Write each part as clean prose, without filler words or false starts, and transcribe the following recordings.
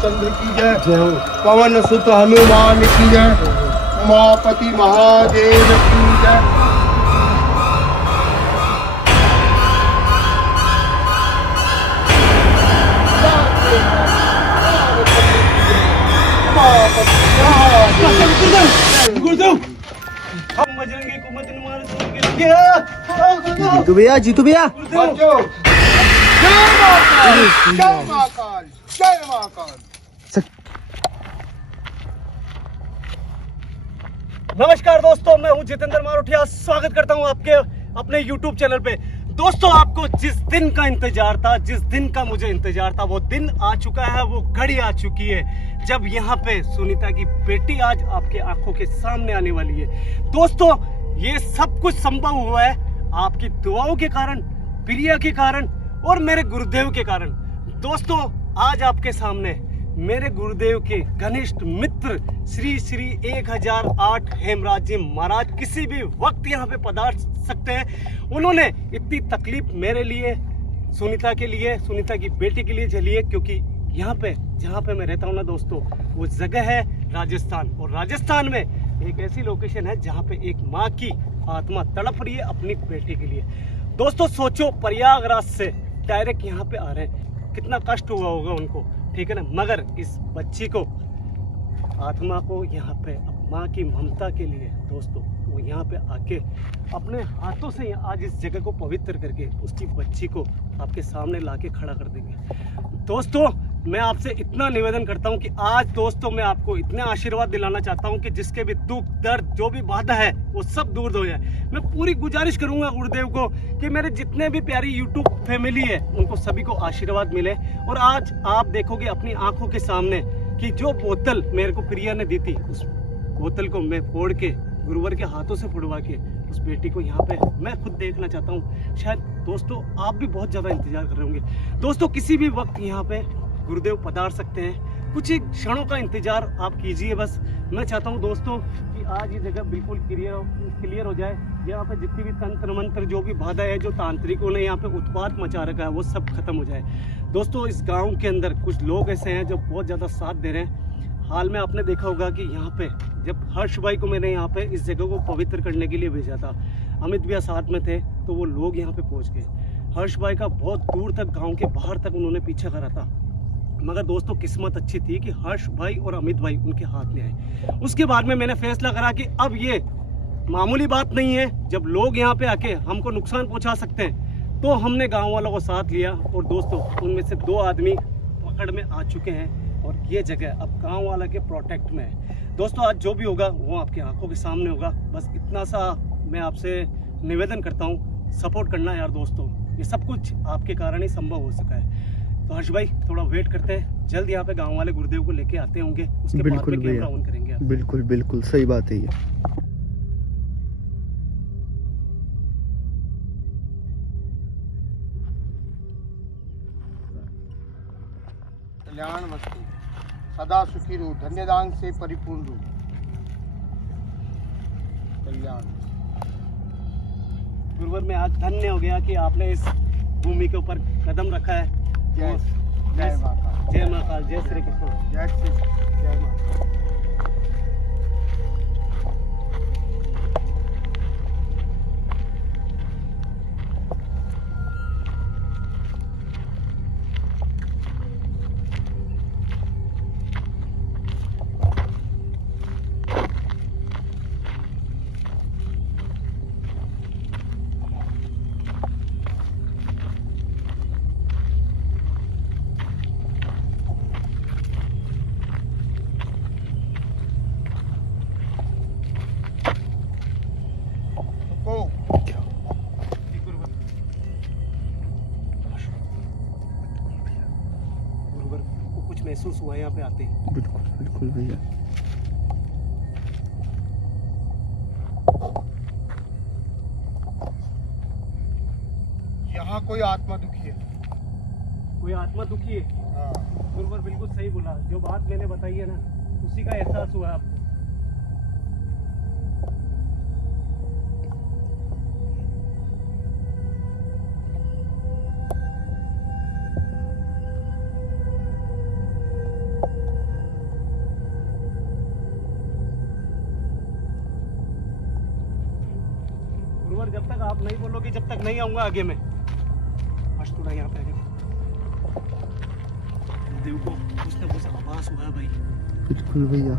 रामचंद्र की जय, पवन सुत हनुमान की जय, उमापति महादेव की जय। हम बजरंगी को मत मार जीतू भैया, जीतू भैया। जय महाकाल, जय महाकाल, जय महाकाल। नमस्कार दोस्तों, मैं हूं जितेंद्र मारोठिया। स्वागत करता हूं आपके अपने YouTube चैनल पे। दोस्तों, आपको जिस दिन का इंतजार था, जिस दिन का मुझे इंतजार था, वो दिन आ चुका है, वो घड़ी आ चुकी है जब यहाँ पे सुनीता की बेटी आज आपके आंखों के सामने आने वाली है। दोस्तों, ये सब कुछ संभव हुआ है आपकी दुआओं के कारण, प्रिया के कारण और मेरे गुरुदेव के कारण। दोस्तों, आज आपके सामने मेरे गुरुदेव के घनिष्ठ मित्र श्री श्री 1008 हेमराज जी महाराज किसी भी वक्त यहाँ पे पधार सकते हैं। उन्होंने इतनी तकलीफ मेरे लिए, सुनीता के लिए, सुनीता की बेटी के लिए झेली है, क्योंकि यहाँ पे जहाँ पे मैं रहता हूँ ना दोस्तों, वो जगह है राजस्थान। और राजस्थान में एक ऐसी लोकेशन है जहाँ पे एक माँ की आत्मा तड़प रही है अपनी बेटी के लिए। दोस्तों, सोचो, प्रयागराज से डायरेक्ट यहाँ पे आ रहे हैं, कितना कष्ट हुआ होगा उनको, ठीक है ना। मगर इस बच्ची को, आत्मा को यहाँ पे माँ की ममता के लिए दोस्तों वो यहाँ पे आके अपने हाथों से आज इस जगह को पवित्र करके उसकी बच्ची को आपके सामने लाके खड़ा कर देंगे। दोस्तों, मैं आपसे इतना निवेदन करता हूँ कि आज दोस्तों मैं आपको इतने आशीर्वाद दिलाना चाहता हूँ कि जिसके भी दुख दर्द जो भी बाधा है वो सब दूर हो जाए। मैं पूरी गुजारिश करूँगा गुरुदेव को कि मेरे जितने भी प्यारी यूट्यूब फैमिली है उनको सभी को आशीर्वाद मिले। और आज आप देखोगे अपनी आंखों के सामने कि जो बोतल मेरे को प्रिया ने दी थी, उस बोतल को मैं फोड़ के गुरुवर के हाथों से फुड़वा के उस बेटी को यहाँ पे मैं खुद देखना चाहता हूँ। शायद दोस्तों आप भी बहुत ज़्यादा इंतजार कर रहे होंगे। दोस्तों, किसी भी वक्त यहाँ पे गुरुदेव पधार सकते हैं, कुछ ही क्षणों का इंतजार आप कीजिए बस। मैं चाहता हूँ दोस्तों कि आज ये जगह बिल्कुल क्लियर हो जाए। यहाँ पे जितनी भी तंत्र मंत्र, जो भी बाधा है, जो तांत्रिकों ने यहाँ पे उत्पात मचा रखा है, वो सब खत्म हो जाए। दोस्तों, इस गाँव के अंदर कुछ लोग ऐसे हैं जो बहुत ज़्यादा साथ दे रहे हैं। हाल में आपने देखा होगा कि यहाँ पे जब हर्ष भाई को मैंने यहाँ पे इस जगह को पवित्र करने के लिए भेजा था, अमित भैया साथ में थे, तो वो लोग यहाँ पे पहुँच गए। हर्ष भाई का बहुत दूर तक, गांव के बाहर तक उन्होंने पीछा करा था। मगर दोस्तों, किस्मत अच्छी थी कि हर्ष भाई और अमित भाई उनके हाथ में आए। उसके बाद में मैंने फैसला करा कि अब ये मामूली बात नहीं है, जब लोग यहाँ पे आके हमको नुकसान पहुँचा सकते हैं, तो हमने गाँव वालों को साथ लिया। और दोस्तों, उनमें से 2 आदमी पकड़ में आ चुके हैं और ये जगह अब गांव वाला के प्रोटेक्ट में है। दोस्तों, आज जो भी होगा वो आपकी आंखों के सामने होगा। बस इतना सा मैं आपसे निवेदन करता हूँ, सपोर्ट करना यार दोस्तों। ये सब कुछ आपके कारण ही संभव हो सका है। तो हर्ष भाई थोड़ा वेट करते हैं, जल्द यहाँ पे गांव वाले गुरुदेव को लेके आते होंगे, उसके बाद में कैमरा ऑन करेंगे। बिल्कुल बिल्कुल सही बात है ये। कल्याण मस्तु, सदा सुखी रू, धन्यदान से परिपूर्ण रू, कल्याण। गुरुवर, मैं आज धन्य हो गया कि आपने इस भूमि के ऊपर कदम रखा है। जय जय महाकाल, जय महाकाल, जय श्री कृष्ण, जय श्री, जय महाकाल। महसूस हुआ यहाँ पे आते ही। बिल्कुल बिल्कुल भैया। यहाँ कोई आत्मा दुखी है, कोई आत्मा दुखी है। हाँ। गुरुवर बिल्कुल सही बोला, जो बात मैंने बताई है ना, उसी का एहसास हुआ आपको। गुरुवर जब तक आप नहीं बोलोगे जब तक नहीं आऊंगा आगे में। आज थोड़ा यहाँ पे देव को कुछ ना कुछ आभास हुआ है भाई। बिल्कुल भैया।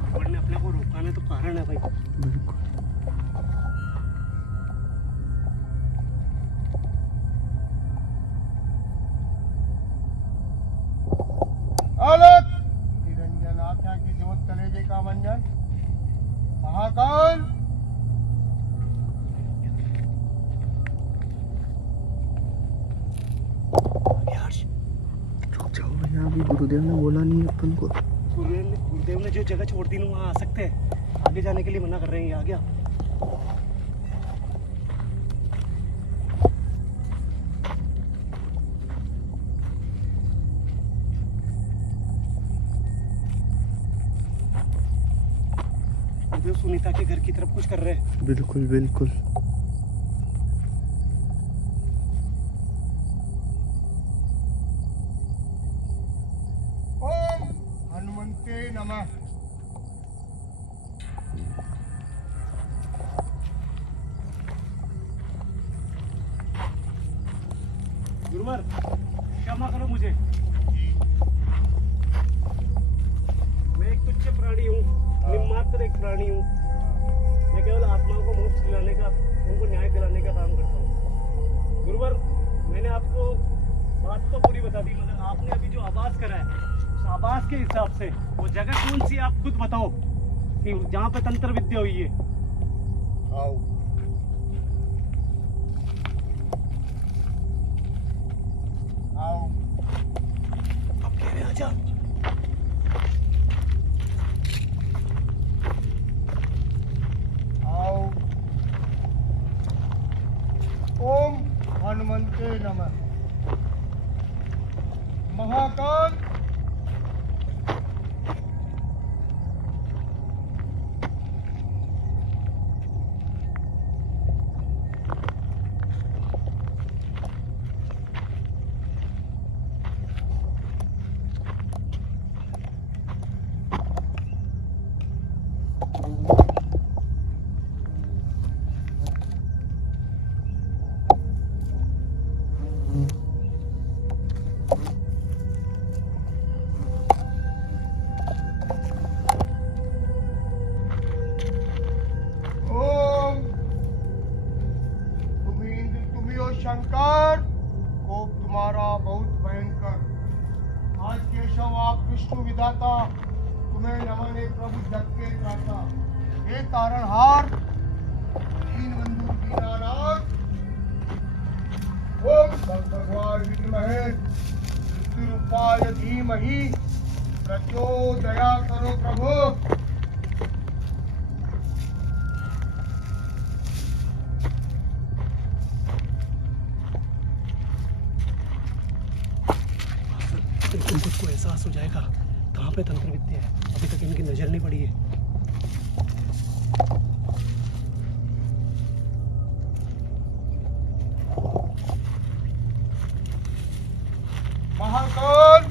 गुरुवर ने अपने को रोकाने तो कारण है भाई। बिल्कुल। अलग निरंजन आत्मा की ज्योत कलेजे का मंजन महाकाल यार रुक जाओ भैया, अभी गुरुदेव ने बोला नहीं है अपन को। गुरुदेव ने जो जगह छोड़ दी ना वहाँ आ सकते हैं, आगे जाने के लिए मना कर रहे हैं। ये आ गया। गुरुदेव सुनीता के घर की तरफ कुछ कर रहे हैं। बिल्कुल बिल्कुल। ओम हनुमंते नमः। गुरुवर क्षमा करो मुझे, मैं एक तुच्छ प्राणी हूँ, निम्मात्र एक प्राणी हूँ। मैं केवल आत्माओं को मोक्ष दिलाने का, उनको न्याय दिलाने का काम करता हूँ। गुरुवर मैंने आपको बात तो पूरी बता दी, मगर आपने अभी जो आवाज करा है उस आवाज के हिसाब से वो जगह कौन सी आप खुद बताओ कि जहाँ पे तंत्र विद्या हुई है। आओ आओ अब कह रहे आजा। आओ। ओम हनुमंते नमः। महाकाल शंकर, कोप तुम्हारा बहुत भयंकर। आज केशव आप विष्णु विधाता, तुम्हें नमन हे प्रभु जग के त्राता। हे तारणहार, दीन बंधु दीनानाथ, ओम भगवान विद्महे मृत्युरूपाय धीमहि प्रचोदया करो प्रभु। तुमको इसको एहसास हो जाएगा कहाँ पे तंत्र विद्या है, अभी तक इनकी नजर नहीं पड़ी है। महाकाल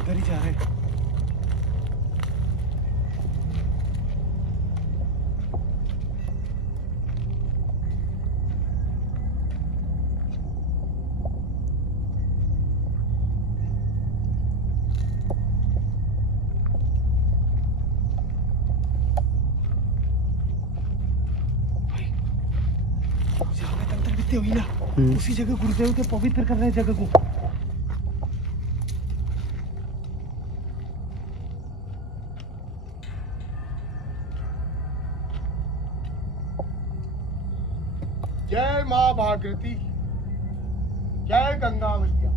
उधर ही जा रहे हैं। हुई ना, उसी जगह गुरुदेव के पवित्र कर रहे हैं जगह को। जय माँ भागीरथी, जय गंगा मैया।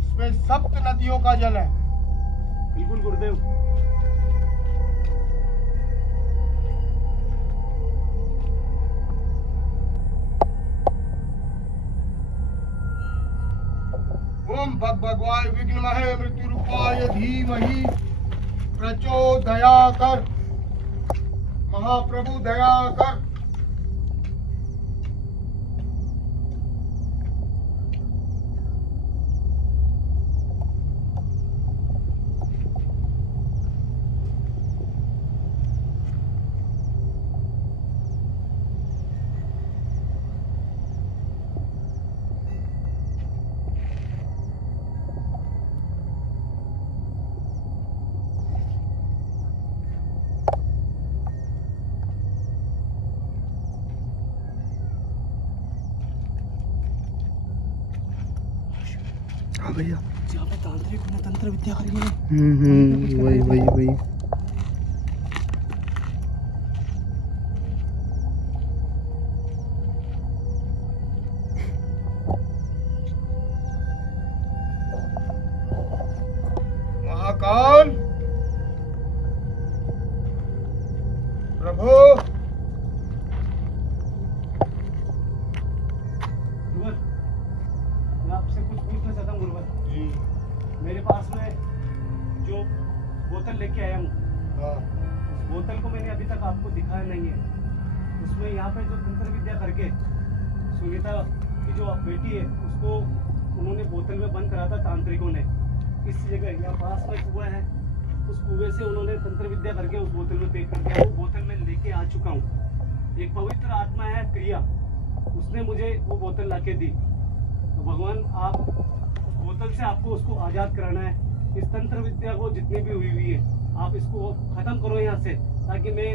इसमें सप्त नदियों का जल है। बिल्कुल गुरुदेव। ओम भगवाय विघ्नमहे मृत्युरूपाय धीमहि प्रचोदयाकर। महाप्रभु दया कर। हाँ भैया। जहाँ पे तांत्रिक ने तंत्र विद्या करी है। वही वही वही। महाकाल प्रभु, गुरुवर, मैं आपसे कुछ पूछना चाहता हूँ गुरुवर। मेरे पास में जो बोतल लेके आया हूँ, हाँ, उस बोतल को मैंने अभी तक आपको दिखाया नहीं है। उसमें यहाँ पे जो तंत्र विद्या करके सुनीता की जो बेटी है उसको उन्होंने बोतल में बंद करा था तांत्रिकों ने। इस जगह यहाँ पास में कुआं है, उस कुएं से उन्होंने तंत्र विद्या करके उस बोतल में पैक कर दिया। वो बोतल मैं लेके आ चुका हूँ। एक पवित्र आत्मा है क्रिया, उसने मुझे वो बोतल लाके दी। तो भगवान, आप बोतल से आपको उसको आजाद कराना है। इस तंत्र विद्या को जितनी भी हुई है आप इसको खत्म करो यहाँ से, ताकि मैं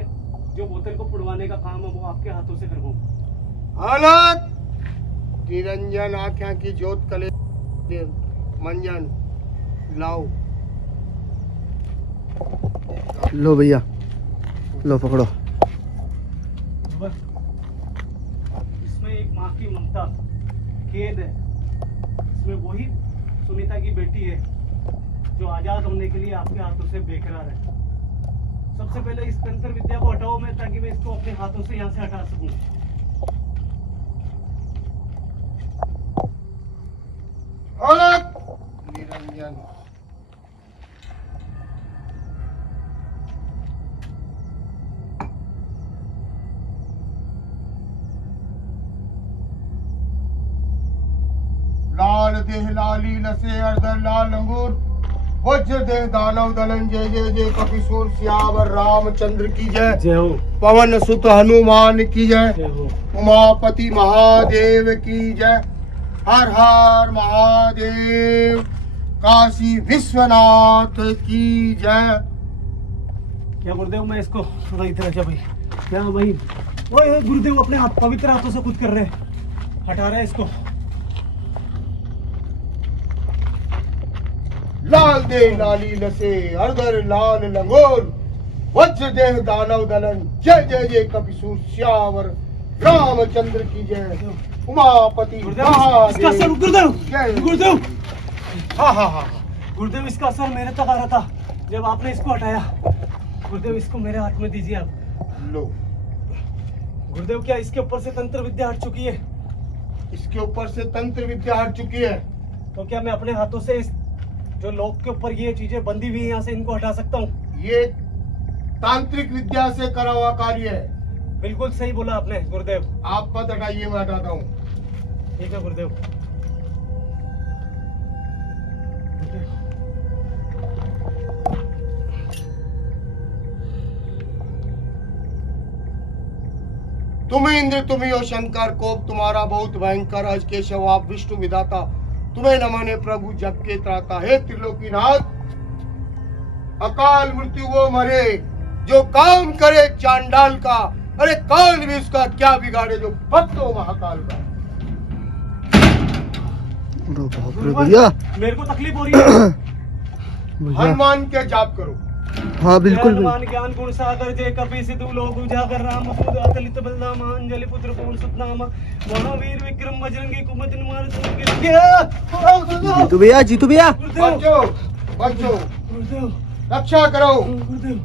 जो बोतल को पुड़वाने का काम है वो आपके हाथों से करवाऊँ। अलग निरंजन आख्या की ज्योत कले मंजन लाओ। लो भैया, लो पकड़ो। इसमें एक माँ की ममता, खेद है। इसमें वही सुनीता की बेटी है जो आजाद होने के लिए आपके हाथों से बेकरार है। सबसे पहले इस तंत्र विद्या को हटाओ मैं, ताकि मैं इसको अपने हाथों से यहाँ से हटा सकूं। अलग निरंजन। लाल देह लाली लसे अर्धर लाल अंगूर, वज्र देह दानव दलन, जय जय जय कपिसूर सियावर रामचंद्र की जय। जय हो, पवन सुत हनुमान की जय। जय हो। उमापति महादेव की जय। हर हर महादेव। काशी विश्वनाथ की जय। क्या गुरुदेव, मैं इसको थोड़ा इधर आजा भाई। क्या भाई, ओए गुरुदेव अपने हाथ पवित्र हाथों से खुद कर रहे हैं, हटा रहे हैं इसको। लाल देह लाली लसे अर्धर लाल लंगोर, वज्र देह दानव दलन, जय जय जय कपिसूर सियावर रामचंद्र की जय। उमापति इसका असर महादेव। गुरुदेव, गुरुदेव, हाँ हाँ हाँ। गुरुदेव इसका असर मेरे तक आ रहा था जब आपने इसको हटाया। गुरुदेव इसको मेरे हाथ में दीजिए आप। लो। गुरुदेव, क्या इसके ऊपर से तंत्र विद्या हट चुकी है? इसके ऊपर से तंत्र विद्या हट चुकी है। तो क्या मैं अपने हाथों से इस जो लोग के ऊपर ये चीजें बंधी हुई है यहाँ से इनको हटा सकता हूँ? ये तांत्रिक विद्या से करा हुआ कार्य है। बिल्कुल सही बोला आपने गुरुदेव। आप मत हटाइए, मैं हटाता हूँ। ठीक है गुरुदेव। तुम इंद्र तुम्ही हो शंकर, कोप तुम्हारा बहुत भयंकर। अज केशव आप विष्णु विधाता, तुम्हें नमने प्रभु जग के त्राता। हे त्रिलोकीनाथ, अकाल मृत्यु वो मरे जो काम करे चांडाल का। अरे काल भी उसका क्या बिगाड़े जो भक्त हो महाकाल का। बाप रे भैया, मेरे को तकलीफ हो रही है। भैया। हनुमान के जाप करो। हाँ बिल्कुल। हनुमान ज्ञान गुण सागर जय कपि सिद्धू लोक उजागर राम दूत अतलित बलधाम अंजलि पुत्र पवन सुत नाम महावीर विक्रम बजरंगी कुमति निवार जीतू भैया, जीतू भैया। बच्चों बच्चों गुरुदेव, रक्षा करो। गुरुदेव,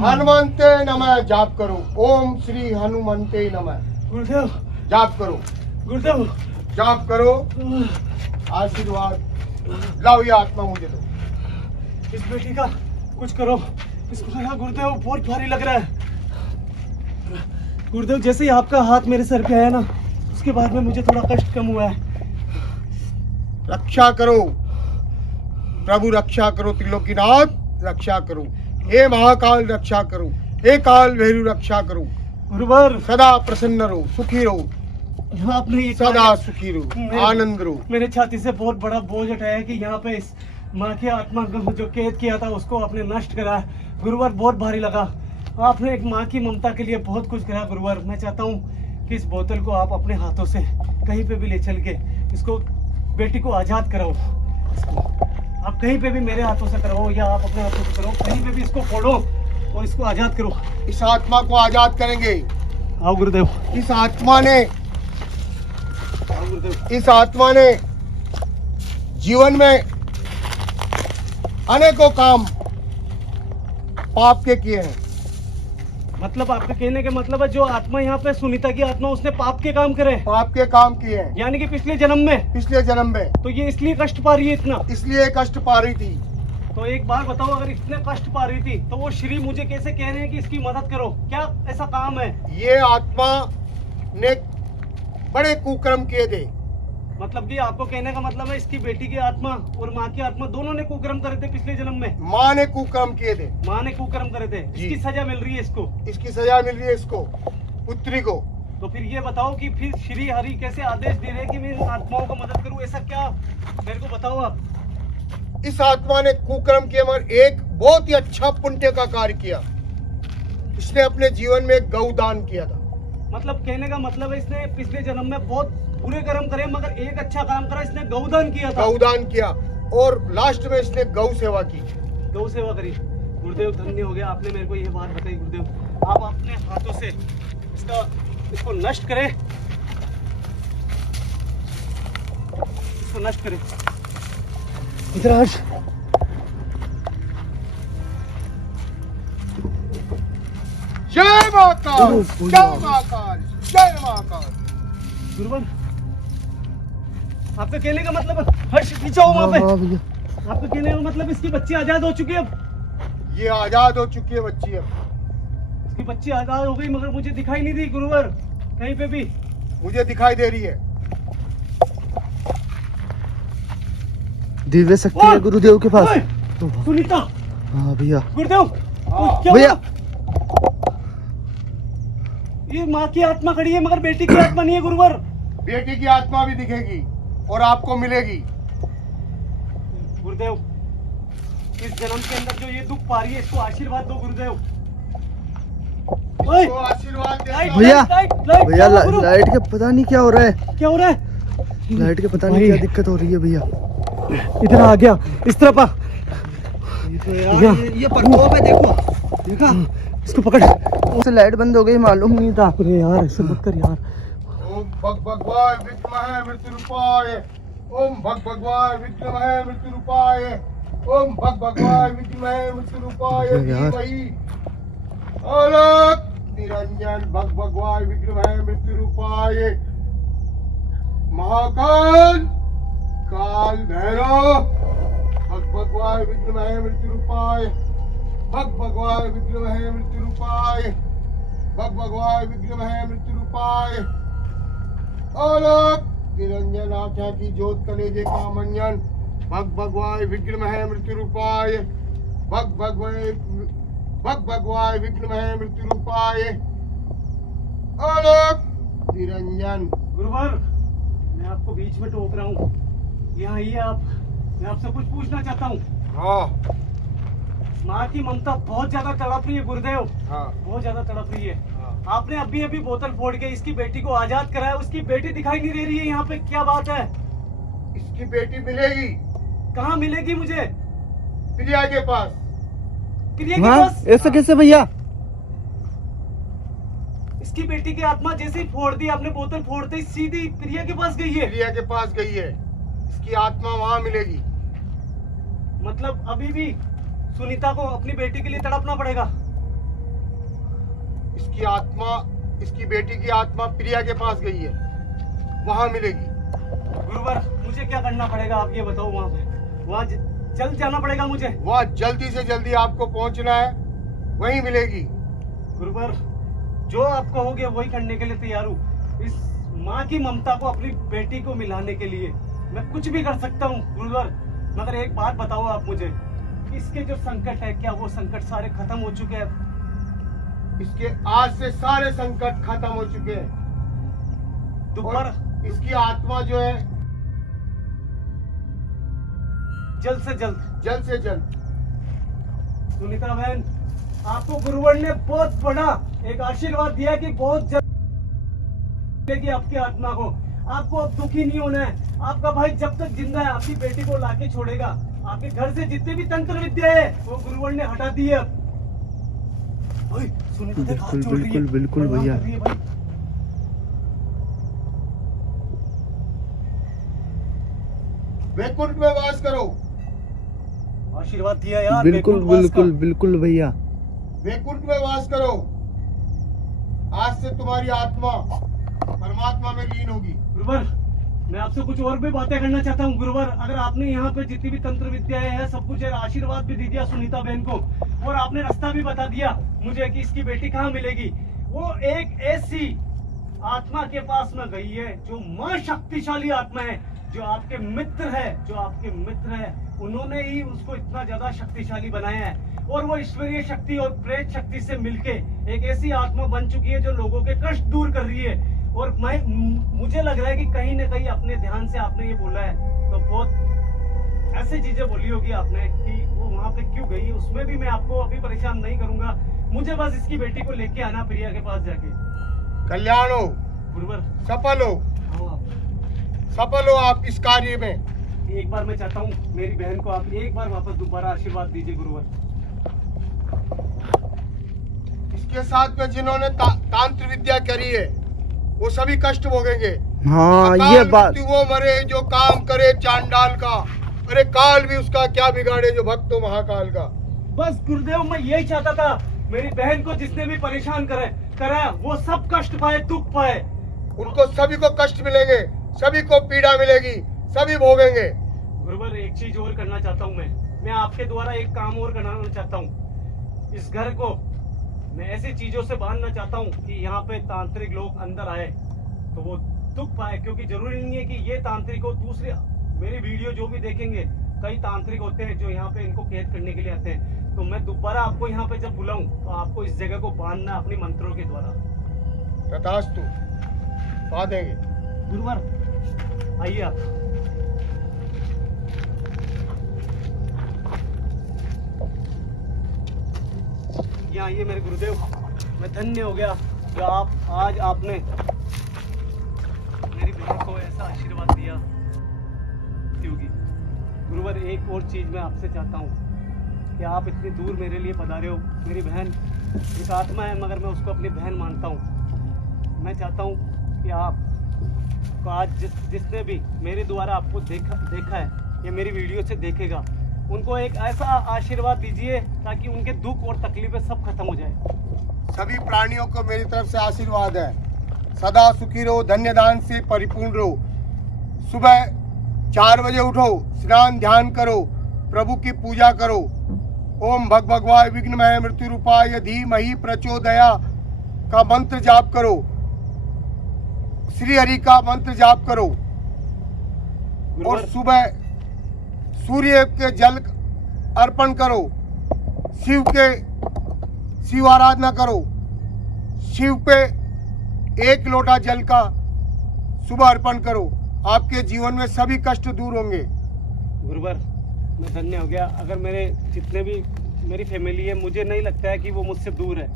हनुमंते नमः जाप करो। ओम श्री हनुमंते नमः गुरुदेव, जाप करो। गुरुदेव, जाप करो। आशीर्वाद लाओ, ये आत्मा मुझे दो। इस बेटी का कुछ करो। इसको लगा गुरुदेव बहुत भारी लग रहा है। गुरुदेव, जैसे ही आपका हाथ मेरे सर पे आया ना, उसके बाद में मुझे थोड़ा कष्ट कम हुआ है। रक्षा करो प्रभु, रक्षा करो। त्रिलोकीनाथ रक्षा करो। हे महाकाल रक्षा करो। हे काल भैरव रक्षा करो। गुरुवर, सदा प्रसन्न रहो, सुखी रहो, आपने ये सदा सुखी रहो, आनंद रहो। मेरे छाती से बहुत बड़ा बोझ उठाया कि यहाँ पे इस माँ की आत्मा को जो कैद किया था उसको आपने नष्ट करा। गुरुवर, बहुत भारी लगा। आपने एक माँ की ममता के लिए बहुत कुछ करा गुरुवर। मैं चाहता हूँ कि इस बोतल को आप अपने हाथों से कहीं पे भी ले चल के इसको बेटी को आजाद कराओ। आप कहीं पे भी मेरे हाथों से करो या आप अपने हाथों से करो, कहीं पे भी इसको फोड़ो और इसको आजाद करो। इस आत्मा को आजाद करेंगे। आओ गुरुदेव, इस आत्मा ने आओ गुरुदेव। इस आत्मा ने जीवन में अनेकों काम पाप के किए हैं। मतलब आपके कहने का मतलब है जो आत्मा यहाँ पे सुनीता की आत्मा, उसने पाप के काम करे, पाप के काम किए हैं यानी कि पिछले जन्म में। पिछले जन्म में, तो ये इसलिए कष्ट पा रही है इतना। इसलिए कष्ट पा रही थी। तो एक बार बताओ, अगर इतने कष्ट पा रही थी तो वो श्री मुझे कैसे कह रहे हैं कि इसकी मदद करो? क्या ऐसा काम है? ये आत्मा ने बड़े कुकर्म किए थे। मतलब कि आपको कहने का मतलब है इसकी बेटी की आत्मा और माँ की आत्मा दोनों ने कुकर्म करे थे पिछले जन्म में। माँ ने कुकर्म किए थे। माँ ने कुकर्म करे थे, इसकी सजा मिल रही है इसको। इसकी सजा मिल रही है इसको, पुत्री को। तो फिर ये बताओ कि फिर श्री हरि कैसे आदेश दे रहे हैं कि मैं इन आत्माओं को मदद करूं? ऐसा क्या, मेरे को बताओ आप। इस आत्मा ने कुकर्म किया मगर एक बहुत ही अच्छा पुण्य का कार्य किया। इसने अपने जीवन में गौदान किया था। मतलब कहने का मतलब है इसने पिछले जन्म में बहुत बुरे कर्म करे मगर एक अच्छा काम करा, इसने गौदान किया था। गौदान किया और लास्ट में इसने गौ सेवा की। गौ सेवा करी। गुरुदेव धन्य हो गया, आपने मेरे को ये बात बताई। गुरुदेव आप अपने हाथों से इसको नष्ट करें, इसको नष्ट करें। धृतराज, जय महाकाल, जय महाकाल, जय महाकाल। गुरुवर आपका कहने का मतलब है, हर्ष पीछे हो वहाँ पे। आपका कहने का मतलब इसकी बच्ची आजाद हो चुकी है अब। ये आजाद हो चुकी है बच्ची अब। इसकी बच्ची आजाद हो गई मगर मुझे दिखाई नहीं दी गुरुवर कहीं पे भी। मुझे दिखाई दे रही है। दिव्य शक्ति है गुरुदेव के पास। सुनीता। हाँ भैया। गुरुदेव क्या भैया, ये माँ की आत्मा खड़ी है मगर बेटी की आत्मा नहीं है गुरुवर। बेटी की आत्मा भी दिखेगी और आपको मिलेगी। गुरुदेव इस जन्म के अंदर जो ये दुख पा रही है इसको आशीर्वाद दो गुरुदेव। इसको आशीर्वाद देता हूं। भैया, भैया लाइट के पता नहीं क्या हो रहा है। क्या हो रहा है? लाइट के पता नहीं क्या दिक्कत हो रही है भैया। इधर आ गया, इस तरफ आ। ये प्रकोप है, देखो देखा, इसको पकड़। उसे लाइट बंद हो गई, मालूम नहीं था। अरे यार ऐसे मत कर यार। ओम भगवान विद्महे मृत्युरूपाय, ओम भगवान विद्महे मृत्युरूपाय, ओम भगवान विद्महे मृत्युरूपाय धीमहि अलक निरंजन भगवान विद्महे मृत्युरूपाय महाकाल काल भैरव भगवान विद्महे मृत्युरूपाय, भगवान विद्महे मृत्युरूपाय, भगवान विद्महे मृत्युरूपाय अलक निरंजन आख्या की ज्योत कलेजे का मंजन भगवान विग्रह मृत्यु रूपाय, भगवान विग्रह मृत्यु रूपाय अलक निरंजन। गुरुवर मैं आपको बीच में टोक रहा हूँ, यहाँ आइए आप। मैं आपसे कुछ पूछना चाहता हूँ। हाँ माँ की ममता बहुत ज्यादा तड़प रही है गुरुदेव। हाँ बहुत ज्यादा तड़प रही है। हाँ। आपने अभी अभी बोतल फोड़ के इसकी बेटी को आजाद कराया, उसकी बेटी दिखाई नहीं दे रही है यहाँ पे, क्या बात है? इसकी बेटी मिलेगी। कहाँ मिलेगी मुझे? प्रिया के पास। प्रिया के पास? ऐसा कैसे भैया? इसकी बेटी की आत्मा जैसे ही फोड़ दी आपने, बोतल फोड़ते ही सीधी प्रिया के पास गई है। प्रिया के पास गई है, इसकी आत्मा वहाँ मिलेगी। मतलब अभी भी सुनीता को अपनी बेटी के लिए तड़पना पड़ेगा। इसकी आत्मा, इसकी बेटी की आत्मा प्रिया के पास गई है, वहाँ मिलेगी। गुरुवर मुझे क्या करना पड़ेगा आप ये बताओ? वहाँ पे वहाँ जल्द जाना पड़ेगा मुझे। वहाँ जल्दी से जल्दी आपको पहुँचना है, वहीं मिलेगी। गुरुवर जो आप कहोगे वही करने के लिए तैयार हूँ। इस माँ की ममता को अपनी बेटी को मिलाने के लिए मैं कुछ भी कर सकता हूँ गुरुवर। मगर एक बात बताओ आप मुझे, इसके जो संकट है क्या वो संकट सारे खत्म हो चुके हैं? इसके आज से सारे संकट खत्म हो चुके हैं। दोबारा और इसकी आत्मा जो है जल्द से जल्द सुनीता बहन, आपको गुरुवर ने बहुत बड़ा एक आशीर्वाद दिया कि बहुत जल्द मिलेगी आपकी आत्मा को। आपको अब दुखी नहीं होना है। आपका भाई जब तक जिंदा है आपकी बेटी को लाके छोड़ेगा। आपके घर से जितने भी तंत्र विद्या है वो गुरुवर ने हटा दी है अब। भाई सुनीता देख, हाथ जोड़ रही है। बिल्कुल बिल्कुल प्रणाम भैया। कर रही है भाई। वैकुंठ में वास करो। आशीर्वाद दिया यार। बिल्कुल वैकुंठ वास बिल्कुल का। बिल्कुल भैया। वैकुंठ में वास करो। आज से तुम्हारी आत्मा परमात्मा में लीन होगी। गुरुवर मैं आपसे कुछ और भी बातें करना चाहता हूँ। गुरुवर अगर आपने यहाँ पे जितनी भी तंत्र विद्याएं हैं सब कुछ है, आशीर्वाद भी दे दिया सुनीता बहन को और आपने रास्ता भी बता दिया मुझे कि इसकी बेटी कहाँ मिलेगी। वो एक ऐसी आत्मा के पास में गई है जो मां शक्तिशाली आत्मा है, जो आपके मित्र है उन्होंने ही उसको इतना ज्यादा शक्तिशाली बनाया है और वो ईश्वरीय शक्ति और प्रेत शक्ति से मिलके एक ऐसी आत्मा बन चुकी है जो लोगों के कष्ट दूर कर रही है। और मुझे लग रहा है कि कहीं ना कहीं अपने ध्यान से आपने ये बोला है तो बहुत ऐसी चीजें बोली होगी आपने कि वो वहां पे क्यों गई है। उसमें भी मैं आपको अभी परेशान नहीं करूंगा। मुझे बस इसकी बेटी को लेके आना प्रिया के पास जाके। कल्याण हो, गुरुवर सफल हो, आओ आप। सफल हो आप इस कार्य में। एक बार मैं चाहता हूँ मेरी बहन को आप एक बार वापस दोबारा आशीर्वाद दीजिए गुरुवर। इसके साथ में जिन्होंने तांत्रिक विद्या करी है वो सभी कष्ट भोगेंगे। हाँ अकाल ये बात। मृत्यु वो मरे जो काम करे चांडाल का। अरे काल भी उसका क्या बिगाड़े जो भक्त हो महाकाल का। बस गुरुदेव मैं यही चाहता था मेरी बहन को जिसने भी परेशान करा वो सब कष्ट पाए, दुख पाए। उनको सभी को कष्ट मिलेंगे, सभी को पीड़ा मिलेगी, सभी भोगेंगे। गुरुवर एक चीज और करना चाहता हूँ मैं आपके द्वारा एक काम और कराना चाहता हूँ। इस घर को मैं ऐसी चीजों से बांधना चाहता हूँ कि यहाँ पे तांत्रिक लोग अंदर आए तो वो दुख पाए, क्योंकि जरूरी नहीं है कि ये तांत्रिक हो। दूसरे मेरी वीडियो जो भी देखेंगे कई तांत्रिक होते हैं जो यहाँ पे इनको कैद करने के लिए आते हैं। तो मैं दोबारा आपको यहाँ पे जब बुलाऊं तो आपको इस जगह को बांधना अपने मंत्रों के द्वारा। तथास्तु, बांधेंगे। गुरुवर आइए आप। यहाँ आइए मेरे गुरुदेव। मैं धन्य हो गया जो आज आपने मेरी बहन को ऐसा आशीर्वाद दिया। क्योंकि गुरुवर एक और चीज मैं आपसे चाहता हूँ कि आप इतनी दूर मेरे लिए पधारे हो। मेरी बहन एक आत्मा है मगर मैं उसको अपनी बहन मानता हूँ। मैं चाहता हूँ कि आप तो आज जिसने भी मेरे द्वारा आपको देखा है या मेरी वीडियो से देखेगा उनको एक ऐसा आशीर्वाद दीजिए ताकि उनके दुख और तकलीफें सब खत्म हो जाए। सभी प्राणियों को मेरी तरफ से आशीर्वाद है। सदा सुखी रहो, धन्य दान से परिपूर्ण रहो। सुबह 4 बजे उठो, स्नान ध्यान करो, प्रभु की पूजा करो। ओम भगवाय विघ्नमय मृत्यु रूपाय धीमहि प्रचोदया का मंत्र जाप करो। श्री हरि का मंत्र जाप करो और सुबह सूर्य के जल अर्पण करो। शिव आराधना करो। शिव पे 1 लोटा जल का सुबह अर्पण करो। आपके जीवन में सभी कष्ट दूर होंगे। गुरुवर मैं धन्य हो गया। अगर मेरे जितने भी मेरी फैमिली है मुझे नहीं लगता है कि वो मुझसे दूर है।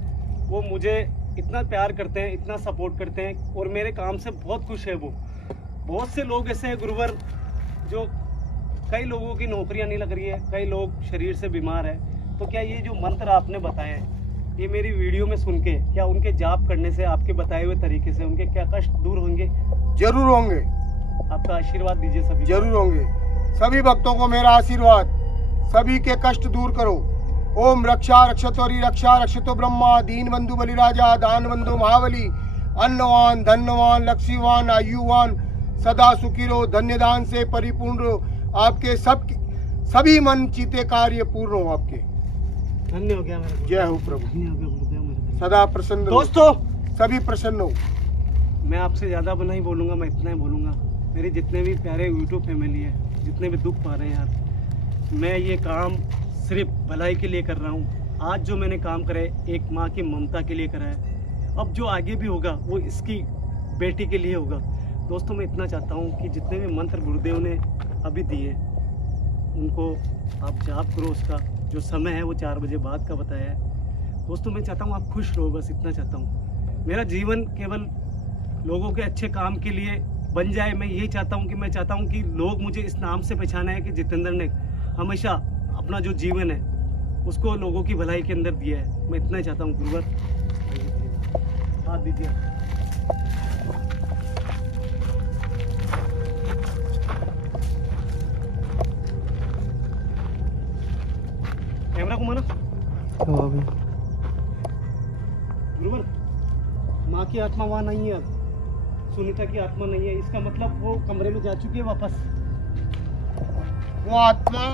वो मुझे इतना प्यार करते हैं, इतना सपोर्ट करते हैं और मेरे काम से बहुत खुश है। वो बहुत से लोग ऐसे हैं गुरुवर जो कई लोगों की नौकरियां नहीं लग रही है, कई लोग शरीर से बीमार है। तो क्या ये जो मंत्र आपने बताए हैं ये मेरी वीडियो में सुन के क्या उनके जाप करने से आपके बताए हुए तरीके से उनके क्या कष्ट दूर होंगे? जरूर होंगे। आपका आशीर्वाद दीजिए सभी। जरूर होंगे। सभी भक्तों को मेरा आशीर्वाद। सभी के कष्ट दूर करो। ओम रक्षा रक्षतोरी रक्षा रक्षतो ब्रह्मा दीन बंधु बलिराजा दान बंधु महाबली अन्नवान धन्यवान लक्ष्मीवान आयुवान सदा सुखी रहो, धन्य दान से परिपूर्ण रहो। आपके सभी मन चीते कार्य पूर्ण हो। आपके धन्य हो गया मेरे। जय हो प्रभु। धन्य हो गया गुरुदेव मेरे। सदा प्रसन्न रहो। दोस्तों सभी प्रसन्न हो। मैं आपसे ज़्यादा नहीं बोलूँगा, मैं इतना ही बोलूँगा। मेरे जितने भी प्यारे यूट्यूब फैमिली है, जितने भी दुख पा रहे हैं यार, मैं ये काम सिर्फ भलाई के लिए कर रहा हूँ। आज जो मैंने काम करा है एक माँ की ममता के लिए करा है। अब जो आगे भी होगा वो इसकी बेटी के लिए होगा। दोस्तों मैं इतना चाहता हूँ कि जितने भी मंत्र गुरुदेव ने अभी दिए उनको आप जाप करो। उसका जो समय है वो 4 बजे बाद का बताया है। दोस्तों मैं चाहता हूँ आप खुश रहो, बस इतना चाहता हूँ। मेरा जीवन केवल लोगों के अच्छे काम के लिए बन जाए। मैं यही चाहता हूँ कि लोग मुझे इस नाम से पहचाने हैं कि जितेंद्र ने हमेशा अपना जो जीवन है उसको लोगों की भलाई के अंदर दिया है। मैं इतना ही चाहता हूँ। गुरुवर हाथ दीजिए। कैमरा घुमाना। हाँ भाई। गुरुवर, माँ की आत्मा वहाँ नहीं है, अब सुनीता की आत्मा नहीं है, इसका मतलब वो कमरे में जा चुकी है वापस। वो आत्मा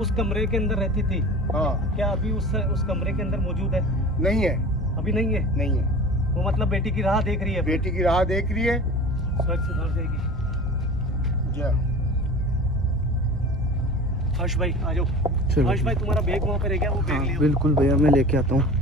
उस कमरे के अंदर रहती थी, हाँ क्या अभी उस कमरे के अंदर मौजूद है? नहीं है, अभी नहीं है। नहीं है। वो मतलब बेटी की राह देख रही है, बेटी की राह देख रही है। स्वर्ग सुधर जाएगी। जय। हर्ष भाई आ जाओ। चलो हर्ष भाई तुम्हारा बैग वहाँ पे रह गया, वो बैग हाँ लियो। बिल्कुल भैया, मैं लेके आता हूँ।